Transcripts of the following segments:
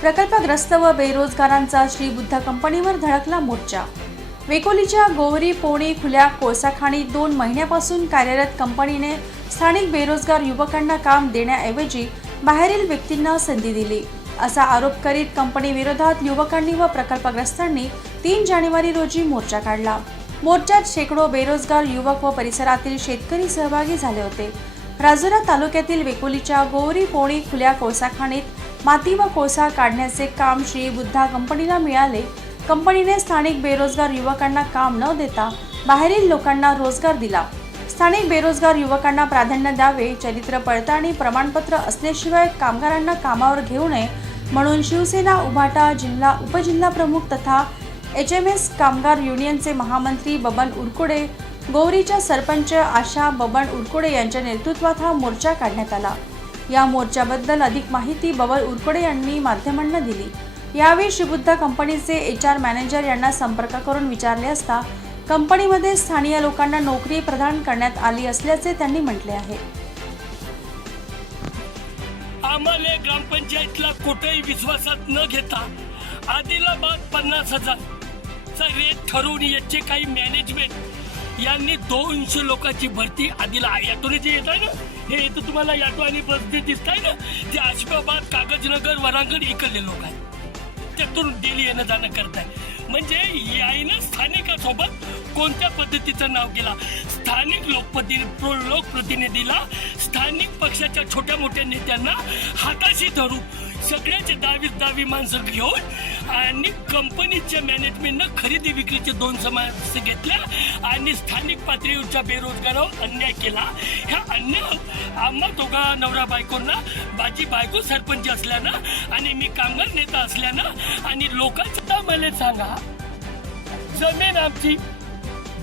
प्रकल्पग्रस्त व बेरोजगारांचा श्री बुद्ध कंपनीवर धडकला मोर्चा. वेकोलीच्या गोवरी पोणी खुल्या कोळसाखाणी दोन महिन्यापासून कार्यरत कंपनीने स्थानिक बेरोजगार युवकांना काम देण्याऐवजी बाहेरील व्यक्तींना संधी दिली. असा आरोप करीत कंपनी विरोधात युवकांनी व प्रकल्पग्रस्तांनी तीन जानेवारी रोजी मोर्चा काढला. मोर्चात शेकडो बेरोजगार युवक व परिसरातील शेतकरी सहभागी झाले होते. राजुरा तालुक्यातील वेकोलीच्या गोवरी पोणी खुल्या कोळसाखाणीत माती व कोळसा काढण्याचे काम श्री बुद्धा कंपनीला मिळाले. कंपनीने स्थानिक बेरोजगार युवकांना काम न देता बाहेरील लोकांना रोजगार दिला. स्थानिक बेरोजगार युवकांना प्राधान्य द्यावे चरित्र पडताळणी प्रमाणपत्र असल्याशिवाय कामगारांना कामावर घेऊ नये म्हणून शिवसेना उभाटा जिल्हा उपजिल्हा प्रमुख तथा एच एम एस कामगार युनियनचे महामंत्री बबन उरकुडे गोवरीच्या सरपंच आशा बबन उरकुडे यांच्या नेतृत्वात हा मोर्चा काढण्यात आला. या मोर्चाबद्दल अधिक माहिती बबल उरकडे यांनी माध्यमांना दिली. यावेळी श्रीबुद्ध कंपनीचे एच आर मॅनेजर यांना संपर्क करून विचारले असता कंपनीमध्ये स्थानीय लोकांना नोकरी प्रदान करण्यात आली असल्याचे त्यांनी म्हटले आहे. आम्हाला ग्रामपंचायतला कुठेही विश्वासात न घेता आदिलाबाद पन्नास हजार रेट ठरवून याचे काही मॅनेजमेंट यांनी दोनशे लोकांची भरती आदिला यातून जे येत आहे ना हे येतं तुम्हाला याटो आणि बस जे दिसत आहे ना ते आशिफाबाद कागजनगर वरांगड इकडले लोक आहेत. त्यातून डेली येणं जाणं करताय. म्हणजे याईनं स्थानिकासोबत कोणत्या पद्धतीचं नाव केला? स्थानिक लोकप्रति लोकप्रतिनिधीला स्थानिक पक्षाच्या छोट्या मोठ्या नेत्यांना हाताशी धरू सगळ्याचे दहावीस दहावी माणसं घेऊन आणि कंपनीच्या मॅनेजमेंटनं खरेदी विक्रीचे दोन समाज घेतल्या आणि स्थानिक पातळीवरच्या बेरोजगारावर अन्याय केला. ह्या अन्याय आम्हा दोघा नवरा बायकोंना माझी बायको सरपंच असल्यानं आणि मी कामगार नेता असल्यानं आणि लोकांचं मला सांगा जमीन आमची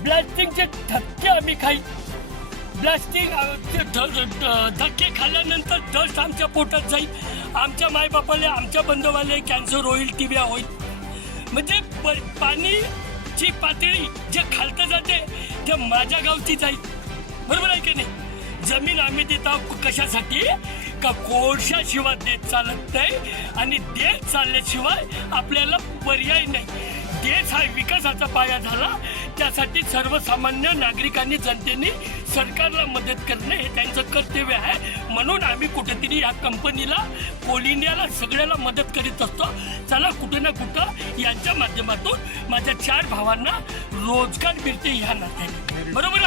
ब्लास्टिंगचे धक्के आम्ही खाई ब्लास्टिंग ते ध- धक्के खाल्ल्यानंतर डस्ट आमच्या पोटात जाईल. आमच्या मायबापाला आमच्या बंधवाले कॅन्सर होईल टिव्या होईल. म्हणजे प- पाणीची पातळी जे खालतं जाते ते माझ्या गावची जाईल. बरोबर आहे की नाही? जमीन आम्ही देत आहोत कशासाठी? का कोळशाशिवाय देत चालत नाही आणि देत चालल्याशिवाय आपल्याला पर्याय नाही. देश हा विकासाचा पाया झाला. त्यासाठी सर्वसामान्य नागरिकांनी जनतेने सरकारला मदत करणे हे त्यांचं कर्तव्य आहे. म्हणून आम्ही कुठेतरी या कंपनीला कोल इंडियाला सगळ्याला मदत करीत असतो. चला कुठे ना कुठं यांच्या माध्यमातून माझ्या चार भावांना रोजगार मिळते ह्या नात्याने. बरोबर?